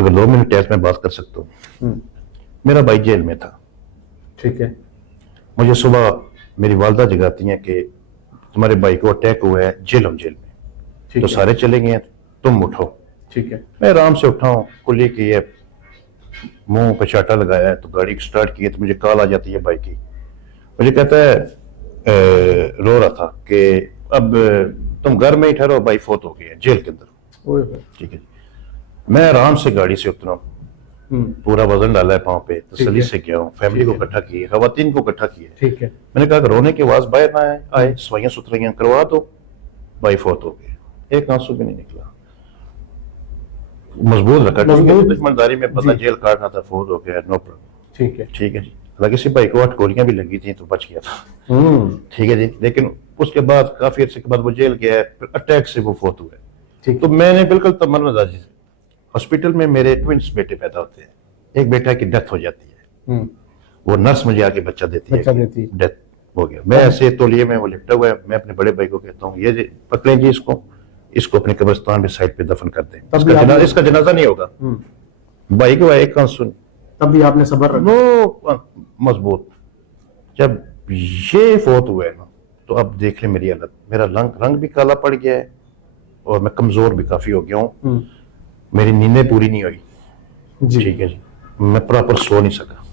اگر 2 منٹ میں بات کر سکتا ہوں. میرا بھائی جیل میں تھا. ٹھیک ہے. مجھے صبح میری والدہ جگاتی ہیں کہ تمہارے بھائی کو اٹیک ہوا ہے جیل میں. تو سارے چلے گئے ہیں, تم اٹھو. ٹھیک ہے. میں آرام سے اٹھا ہوں, کلی کی ہے, منہ پہ چاٹا لگایا ہے, تو گاڑی سٹارٹ کی ہے تو مجھے کال آ جاتی ہے بھائی کی. مجھے کہتا ہے رو رہا تھا کہ اب تم گھر میں ہی ٹھہرو, بھائی فوت ہو گیا جیل کے اندر. ٹھیک ہے. میں آرام سے گاڑی سے اترا ہوں, پورا وزن ڈالا ہے پاؤں پہ, تسلی سے گیا ہوں, فیملی کو اکٹھا کی, خواتین کو اکٹھا کیا. ٹھیک ہے. میں نے کہا کہ رونے کی آواز باہر نہ آئے, صفائیاں ستھرائیاں کروا دو, بھائی فوت ہو گیا. ایک آنسو بھی نہیں نکلا. مضبوط رکھا, دشمنداری میں پتہ جیل کاٹنا تھا, فوت ہو گیا, نو پرابلم. ٹھیک ہے. ٹھیک ہے جی. حالانکہ اسی بھائی کو 8 گولیاں بھی لگی تھیں تو بچ گیا تھا. ٹھیک ہے جی. لیکن اس کے بعد کافی عرصے کے بعد وہ جیل گیا ہے, پھر اٹیک سے وہ فوت ہوئے. تو میں نے بالکل تمنا مزاجی سے, ہاسپٹل میں میرے ٹوینس بیٹے پیدا ہوتے ہیں, ایک بیٹا کی ڈیتھ ہو جاتی ہے, وہ نرس مجھے آ کے بچہ دیتی ہے, ڈیتھ ہو گیا. میں ایسے تولیے میں وہ لپٹا ہوا ہے, میں اپنے بڑے بھائی کو کہتا ہوں یہ پکڑیں جی اس کو اپنے قبرستان میں سائڈ پہ دفن کر دیں, اس کا جنازہ نہیں ہوگا. بھائی کو ایک آنسو نہیں. تب بھی آپ نے صبر رکھا. وہ مضبوط. جب یہ فوت ہوئے نا تو اب دیکھ لیں میری حالت, میرا رنگ بھی کالا پڑ گیا ہے اور میں کمزور بھی کافی ہو گیا ہوں. میری نیندیں پوری نہیں ہوئی. ٹھیک ہے جی. میں پراپر سو نہیں سکا.